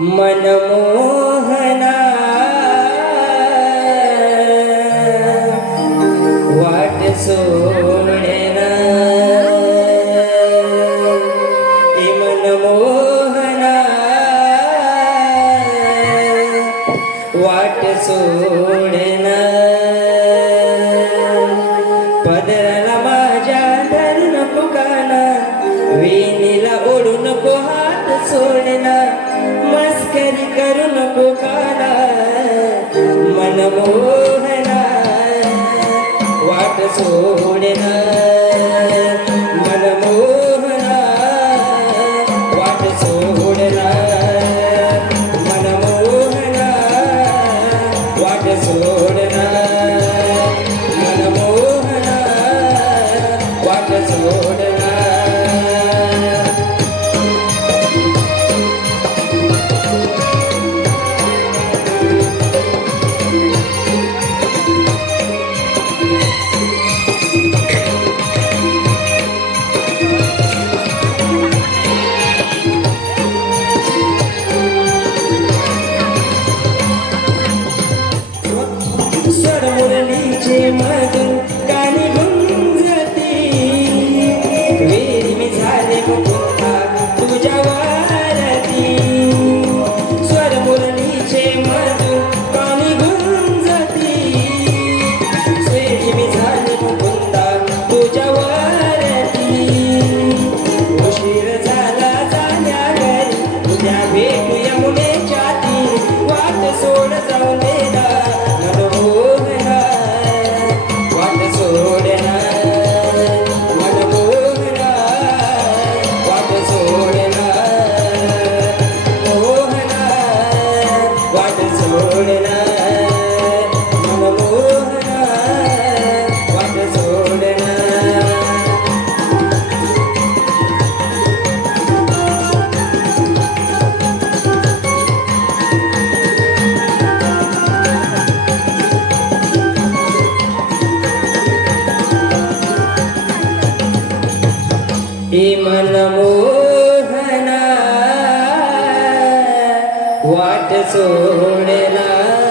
मनमोहना वाट सोडणा ते मनमोहना वाट सोडणा मगन काली भुंगती वेद में झाले को मन मोहना वाट सोडला.